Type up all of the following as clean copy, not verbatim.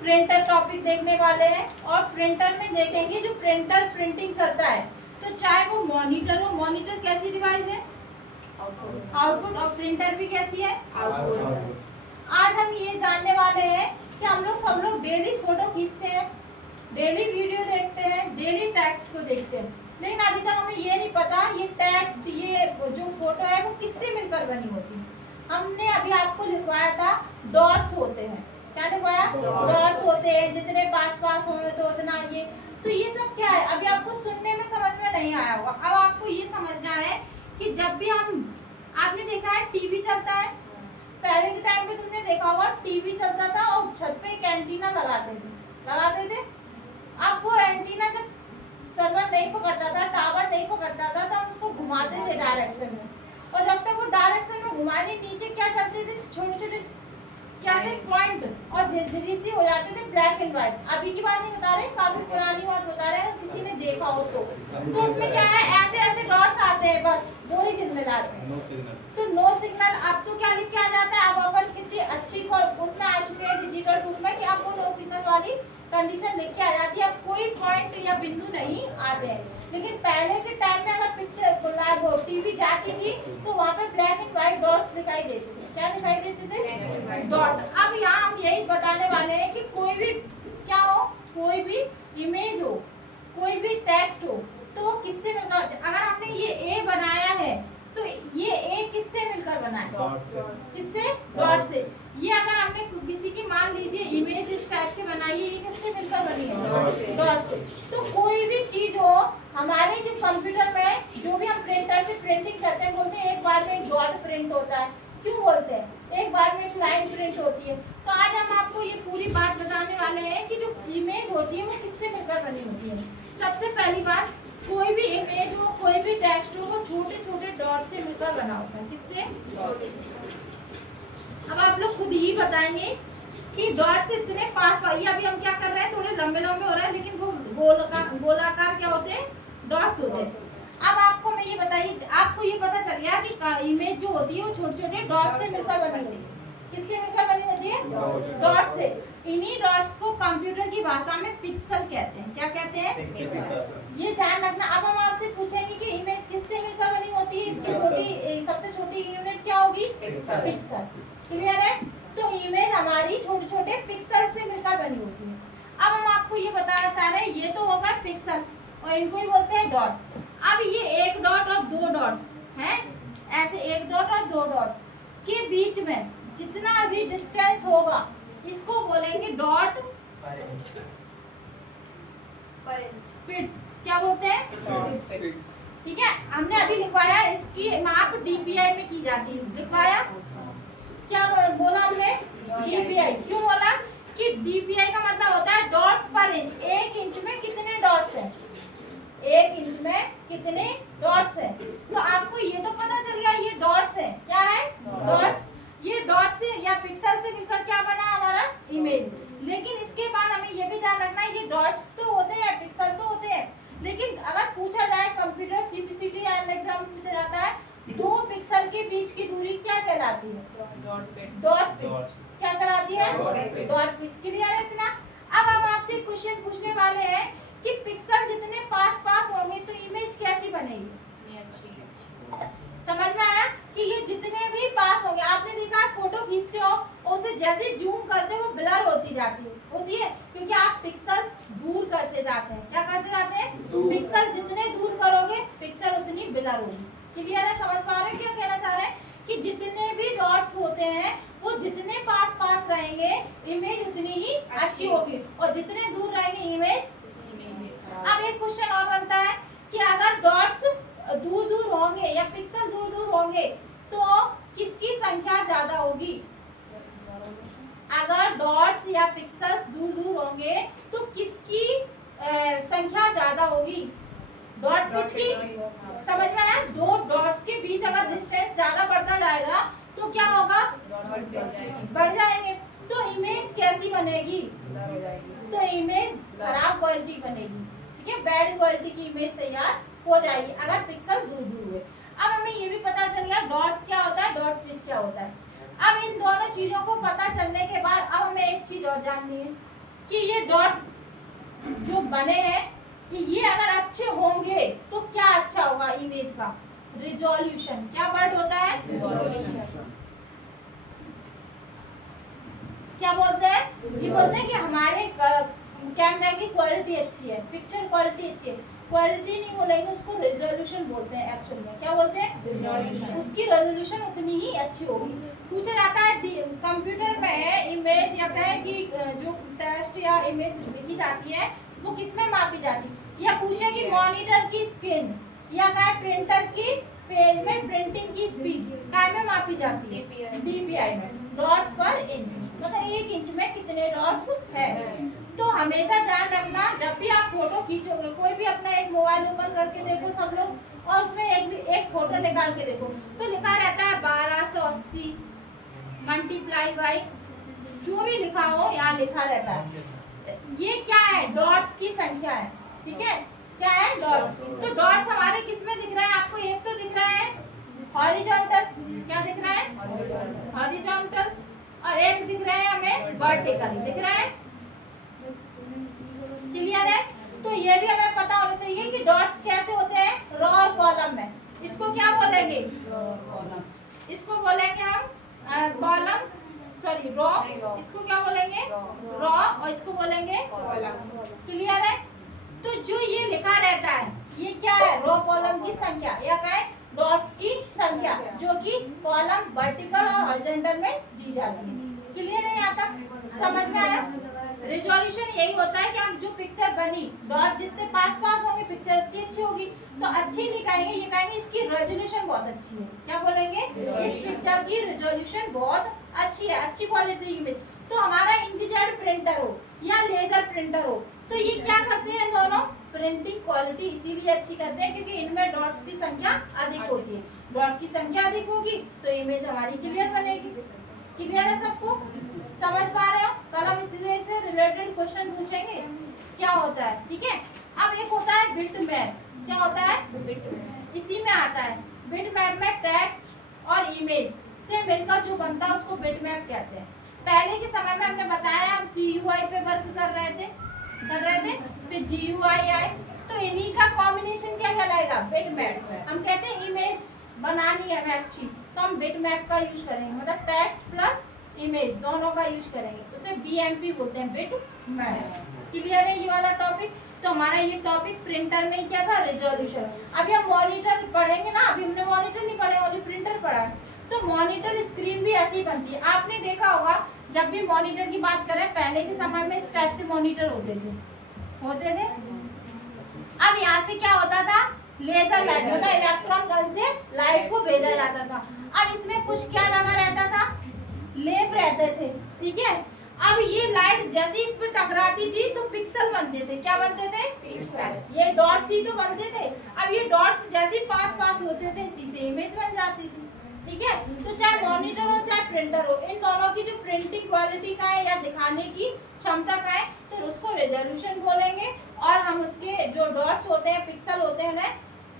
Printer topic देखने वाले हैं और प्रिंटर में देखेंगे जो प्रिंटर प्रिंटिंग करता है, तो चाहे वो मॉनिटर हो, मॉनिटर कैसी डिवाइस है? आउटपुट। और प्रिंटर भी कैसी है? आउटपुट। आज हम ये जानने वाले हैं कि हम लोग सब लोग डेली फोटो खींचते हैं, डेली वीडियो देखते हैं, डेली टेक्स्ट को देखते हैं, लेकिन अभी तक हमें ये नहीं पता ये टेक्स्ट, ये जो फोटो है वो किससे मिलकर बनी होती है। हमने अभी आपको लिखवाया था डॉट्स होते हैं, क्या लिखवाया? डॉट्स होते हैं, जितने पास पास होंगे तो उतना ये, तो ये सब क्या है अभी आपको सुनने में समझ में नहीं आया होगा। अब आपको ये समझना है कि जब भी आपने देखा है टीवी चलता है, पहले के टाइम पे तुमने देखा होगा टीवी चलता था और छत पे एक एंटीना लगाते थे। अब वो एंटीना जब सर्वर नहीं पकड़ता था, टावर नहीं पकड़ता था, तो हम उसको घुमाते थे डायरेक्शन में, और जब तक वो डायरेक्शन में घुमाने नीचे क्या चलते थे, छोटे छोटे क्या से पॉइंट और झिझरी सी हो जाते थे, ब्लैक एंड व्हाइट। अभी की बात नहीं बता रहे, काफी पुरानी बात बता रहे हैं, किसी ने देखा हो तो उसमें क्या है, ऐसे ऐसे डॉट्स आते हैं, बस दो ही जिम्मेदार है, तो नो सिग्नल। अब तो क्या लिख के आ जाता है, अब अपन कितनी अच्छी उसमें आ चुके हैं डिजिटल टूल में कि आपको नो सिग्नल वाली कंडीशन लिख के आ जाती है, अब कोई पॉइंट या बिंदु नहीं आते हैं। लेकिन पहले के टाइम में अगर पिक्चर टीवी जाती थी तो वहाँ पे ब्लैक एंड व्हाइट डॉट्स दिखाई देते थे। क्या दिखाई देते थे? डॉट्स। अब यहाँ हम यही बताने वाले हैं कि कोई भी क्या हो, कोई भी इमेज हो, कोई भी टेक्स्ट हो, तो वो किससे मिलकर, अगर आपने ये ए बनाया है तो ये ए किससे मिलकर बना है? किससे? डॉट से। ये अगर आपने किसी की मान लीजिए इमेज इस टाइप से बनाई है, ये किससे मिलकर बनी है? डॉट से। तो कोई भी चीज हो हमारे जो कंप्यूटर में, जो भी हम प्रिंटर से प्रिंटिंग करते हैं, बोलते हैं एक बार में एक डॉट प्रिंट होता है। क्यों बोलते हैं? एक बार में एक लाइन प्रिंट होती है। तो आज हम आपको ये पूरी बात बताने वाले हैं कि जो इमेज होती है वो किससे मिलकर बनी होती है। सबसे पहली बात, कोई भी इमेज हो, कोई भी टेक्स्ट हो, वो छोटे छोटे डॉट से मिलकर बना होता है। किससे? अब आप लोग खुद ही बताएंगे कि डॉट से इतने पास, ये अभी हम क्या कर रहे हैं, थोड़े लंबे लंबे हो रहे हैं, लेकिन वो गोलाकार क्या होते हैं? डॉट्स होते हैं। अब आपको मैं ये बताइए, आपको ये पता चल गया कि इमेज जो होती है वो छोटे छोटे डॉट से मिलकर बनी होती है। किससे मिलकर बनी होती है? डॉट से। इन्हीं डॉट्स को कंप्यूटर की भाषा में पिक्सल कहते हैं। क्या कहते हैं? ये ध्यान रखना। अब हम आपसे पूछेंगे कि इमेज किससे मिलकर बनी होती है, इसकी सबसे छोटी यूनिट क्या होगी? पिक्सल। क्लियर है? तो इमेज हमारी छोटे छोटे पिक्सल से मिलकर बनी होती है। अब हम आपको ये बताना चाह रहे हैं, ये तो होगा पिक्सल और इनको ही बोलते हैं डॉट्स। अब ये एक डॉट और दो डॉट है, ऐसे एक डॉट और दो डॉट के बीच में जितना भी डिस्टेंस होगा इसको बोलेंगे डॉट पिट्स। क्या बोलते हैं? ठीक है, हमने अभी लिखवाया, इसकी माप डीपीआई में की जाती है। लिखवाया क्या बोला हमने? डीपीआई। क्यों बोला? कि डीपीआई का मतलब होता है डॉट्स पर इंच। एक इंच में कितने डॉट्स हैं? एक इंच में कितने डॉट्स हैं? तो आपको ये तो पता चल गया ये डॉट्स है। क्या है? डॉट्स। ये डॉट्स से या पिक्सल से मिलकर क्या बना हमारा? इमेज। लेकिन इसके बाद हमें ये भी ध्यान रखना है, ये डॉट्स तो होते हैं, पिक्सल तो होते हैं, लेकिन अगर पूछा जाए कंप्यूटर सीपीसीटी या एग्जाम में पूछा जाता है, दो पिक्सल के बीच की दूरी क्या कहलाती है? Dot pitch. क्या कहलाती है? Dot pitch. क्लियर है इतना? अब हम आपसे क्वेश्चन पूछने वाले हैं कि पिक्सल जितने पास पास होंगे तो इमेज कैसी बनेगी? समझ में आया कि ये जितने भी पास होंगे, आपने देखा फोटो खींचते हो उसे जैसे जूम करते हो वो ब्लर होती है, क्योंकि आप पिक्सल्स दूर करते जाते हैं। क्या करते जाते हैं? पिक्सल जितने दूर करोगे पिक्चर उतनी ब्लर होगी। क्लियर है? समझ पा रहे हैं क्या कहना चाह रहे हैं? कि जितने भी डॉट्स होते हैं वो जितने पास पास रहेंगे इमेज उतनी ही अच्छी होगी, और जितने दूर रहेंगे इमेज। अब एक क्वेश्चन और बनता है कि अगर डॉट्स दूर दूर होंगे या पिक्सल दूर दूर होंगे तो किसकी संख्या ज्यादा होगी? अगर डॉट्स या पिक्सल्स दूर दूर होंगे तो किसकी संख्या ज्यादा होगी? डॉट पिच की। समझ में आया? दो डॉट्स के बीच अगर डिस्टेंस ज्यादा बढ़ता जाएगा तो क्या होगा? बढ़ जाएंगे। तो इमेज कैसी बनेगी? तो इमेज खराब क्वालिटी बनेगी। ठीक है, बैड क्वालिटी की इमेज तैयार हो जाएगी अगर पिक्सल दूर दूर हुए। अब हमें ये भी पता चल गया डॉट्स क्या होता है, डॉट पिच क्या होता है। अब इन दोनों चीजों को पता चलने के बाद अब हमें एक चीज और जाननी है। कि ये डॉट्स जो बने हैं कि ये अगर अच्छे होंगे तो क्या अच्छा होगा इमेज का, रिजोल्यूशन। क्या वर्ड होता है? रिजोल्यूशन। क्या बोलते हैं? ये बोलते हैं कि हमारे कैमरा की क्वालिटी अच्छी है, पिक्चर क्वालिटी अच्छी है। क्वालिटी नहीं बोलेंगे उसको, रेजोल्यूशन बोलते हैं एक्चुअल में। क्या बोलते हैं? रेजोल्यूशन। उसकी रेजोल्यूशन उतनी ही अच्छी होगी। पूछा जाता है कंप्यूटर में इमेज या कहे कि जो टेक्स्ट या इमेज लिखी जाती है वो किस में मापी जाती है, या पूछे कि मॉनिटर की स्क्रीन या कहे प्रिंटर की पेज में प्रिंटिंग की स्पीड काय में मापी जाती है? डीपीआई में, डॉट्स पर इंच। मतलब 1 इंच में कितने डॉट्स है। तो हमेशा ध्यान रखना, जब भी आप फोटो खींचोगे, कोई भी अपना एक मोबाइल ओपन करके देखो सब लोग, और उसमें एक फोटो निकाल के देखो, तो लिखा रहता है 1280 मल्टीप्लाई बाई, जो भी लिखा हो यहाँ लिखा रहता है। ये क्या है? डॉट्स की संख्या है। ठीक है, क्या है? डॉट्स। तो डॉट्स हमारे किस में दिख रहा है आपको? एक तो दिख रहा है हॉरिजॉन्टल, क्या दिख रहा है? हॉरिजॉन्टल, और एक दिख रहा है हमें वर्टिकल दिख रहा है। क्लियर है? तो ये भी हमें पता होना चाहिए कि डॉट्स कैसे होते हैं, रो और कॉलम में। इसको क्या बोलेंगे? इसको बोलेंगे हम कॉलम, सॉरी रो। इसको क्या बोलेंगे? रो। और इसको बोलेंगे कॉलम। क्लियर है? तो जो ये लिखा रहता है ये क्या है? रो कॉलम की संख्या, या कहे डॉट्स की संख्या, जो कि कॉलम वर्टिकल और हॉरिजॉन्टल में दी जाती है। क्लियर है? यहाँ तक समझ में आया? रिजोल्यूशन यही होता है कि हम जो पिक्चर बनी, डॉट जितने पास पास होंगे पिक्चर उतनी अच्छी होगी। तो अच्छी नहीं कहेंगे, ये कहेंगे इसकी रेजोल्यूशन बहुत अच्छी है। क्या बोलेंगे? इस पिक्चर की रेजोल्यूशन बहुत अच्छी है, अच्छी क्वालिटी की। तो हमारा इंकजेट प्रिंटर हो या लेजर प्रिंटर हो, तो ये क्या करते हैं दोनों? प्रिंटिंग क्वालिटी इसीलिए अच्छी करते हैं क्योंकि इनमें डॉट्स की संख्या अधिक होती है। डॉट्स की संख्या अधिक होगी तो इमेज हमारी क्लियर बनेगी। क्लियर है सबको? समझ पा रहे हो? कल हम इससे रिलेटेड क्वेश्चन पूछेंगे क्या होता है। ठीक है, अब एक होता है बिट मैप। क्या होता है? बिट मैप इसी में आता है। बिट मैप में टेक्स्ट और इमेज से मिलकर जो बनता है उसको बिट मैप कहते हैं। पहले के समय में हमने बताया हम CUI पे वर्क कर रहे थे, फिर GUI आए, तो इन्हीं का कॉम्बिनेशन क्या कहलाएगा? Bit map. हम कहते हैं इमेज बनानी है हमें अच्छी, तो हम बिट मैप का यूज करेंगे, मतलब टेक्स्ट प्लस इमेज दोनों का यूज करेंगे, उसे BMP बोलते हैं, बिट मैप। क्लियर है ये वाला टॉपिक? तो हमारा ये टॉपिक प्रिंटर में क्या था? रेजोल्यूशन। अभी हम मॉनिटर पढ़ेंगे ना, अभी हमने मॉनिटर नहीं पढ़े, ओनली प्रिंटर पढ़ा है। तो मॉनिटर स्क्रीन भी ऐसी बनती है। आपने देखा होगा जब भी मॉनिटर की बात करें, पहले के समय में इस टाइप से मॉनिटर होते थे। अब यहाँ से क्या होता था? लेजर लाइट, मतलब इलेक्ट्रॉन गन से लाइट को भेजा जाता था। अब इसमें कुछ क्या लगा रहता था? लेप रहते थे। ठीक है, अब ये लाइट जैसे इस पर टकराती थी तो पिक्सल बनते थे। क्या बनते थे? पिक्सल। ये डॉट्स ही तो बनते थे। अब ये डॉट्स जैसे पास पास होते थे इसी से इमेज बन जाती थी। ठीक है, तो चाहे मॉनिटर हो चाहे प्रिंटर हो, इन दोनों की जो प्रिंटिंग क्वालिटी का है या दिखाने की क्षमता का है, तो उसको रेजोल्यूशन बोलेंगे। और हम उसके जो डॉट्स होते हैं, पिक्सल होते हैं, उन्हें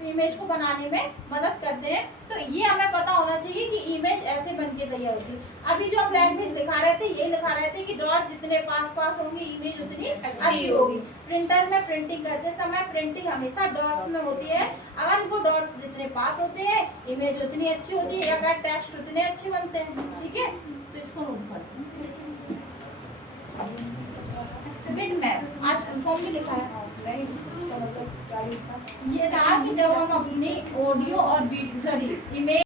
इमेज को बनाने में मदद करते हैं। तो ये हमें पता होना चाहिए कि इमेज ऐसे बन के तैयार होती है। अभी जो हम लैंग्वेज दिखा रहे थे, ये दिखा रहे थे कि डॉट जितने पास पास होंगे इमेज उतनी अच्छी होगी। प्रिंटर में प्रिंटिंग करते समय प्रिंटिंग हमेशा डॉट्स में होती है। अगर वो डॉट्स जितने पास होते हैं इमेज उतनी अच्छी होती है, अगर टेक्स्ट उतने अच्छे बनते हैं। ठीक है, तो इसको नोट करते हैं। बिट मैप आज फुल फॉर्म भी लिखा है। ये रहा कि जब हम अपनी ऑडियो और वीडियो, सॉरी इमेज